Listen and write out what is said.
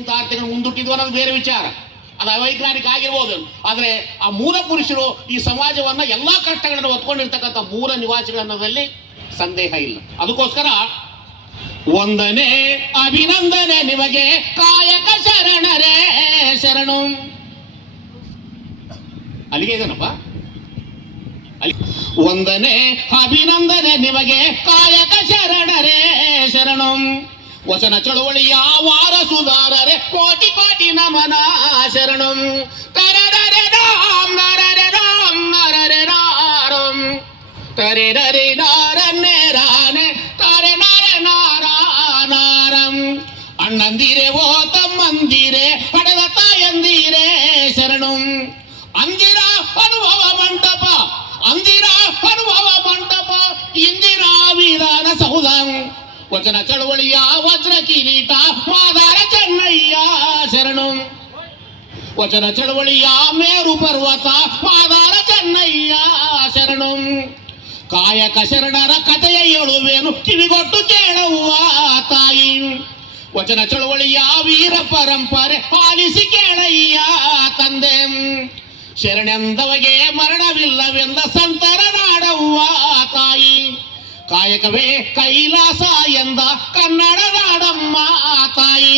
ಆರ್ಥಿಕ ಮುಂದುಟ್ಟಿದ್ವು ಅನ್ನೋದು ಬೇರೆ ವಿಚಾರ, ಅದು ಅವೈಜ್ಞಾನಿಕ ಆಗಿರ್ಬೋದು. ಆದರೆ ಆ ಮೂಲ ಪುರುಷರು ಈ ಸಮಾಜವನ್ನ ಎಲ್ಲಾ ಕಷ್ಟಗಳನ್ನು ಹೊತ್ಕೊಂಡಿರ್ತಕ್ಕಂಥ ಮೂಲ ನಿವಾಸಿಗಳನ್ನೋದ್ರಲ್ಲಿ ಸಂದೇಹ ಇಲ್ಲ. ಅದಕ್ಕೋಸ್ಕರ ಒಂದನೇ ಅಭಿನಂದನೆ ನಿಮಗೆ ಕಾಯಕ ಶರಣರೇ ಶರಣು. ಅಲ್ಲಿಗೆ ಇದನಪ್ಪ, ಒಂದನೇ ಅಭಿನಂದನೆ ನಿಮಗೆ ಕಾಯಕ ಶರಣರೇ ಶರಣು. ವಚನ ಚಳುವಳಿಯ ವಾರಸುದಾರರೇ ಕೋಟಿ ಕೋಟಿ ನಮನ ಶರಣು. ಕರದರೆ ರಾಮ್ ನರರೆ ರಾಮ್ ನರರೆ ರಾರಂ ಕರೆ ರರೆ ನಾರನ್ನೇ ರಾನೆ ಕರೆ ನರೆ ನಾರಾನಾರಂ. ಅಣ್ಣಂದಿರೆ ಓ ತಮ್ಮಂದಿರೆ ಪಡೆದ ತಾಯಂದಿರೆ ಶರಣು. ಅಂದಿರ ಅನುಭವ ಮಂಟಪ, ಅಂದಿರ ಅನುಭವ ಮಂಟಪ, ಇಂದಿರ ವಿಧಾನ ಸೌಧ. ವಚನ ಚಳವಳಿಯ ವಜ್ರ ಕಿರೀಟ ಮಾದಾರ ಚೆನ್ನಯ್ಯ ಶರಣು. ವಚನ ಚಳವಳಿಯ ಮೇರು ಪರ್ವತ ಮಾದಾರ ಚೆನ್ನಯ್ಯ ಶರಣು. ಕಾಯಕ ಶರಣರ ಕಥೆಯ ಹೇಳುವೇನು ಕಿವಿಗೊಟ್ಟು ಕೇಳುವ ತಾಯಿ. ವಚನ ಚಳವಳಿಯ ವೀರ ಪರಂಪರೆ ಪಾಲಿಸಿ ಕೇಳಯ್ಯ ತಂದೆ. ಶರಣೆಂದವಗೆ ಮರಣವಿಲ್ಲವೆಂದ ಸಂತರ ನಾಡವ್ವ ತಾಯಿ. ಕಾಯಕವೇ ಕೈಲಾಸ ಎಂದ ಕನ್ನಡ ನಾಡಮ್ಮ ತಾಯಿ.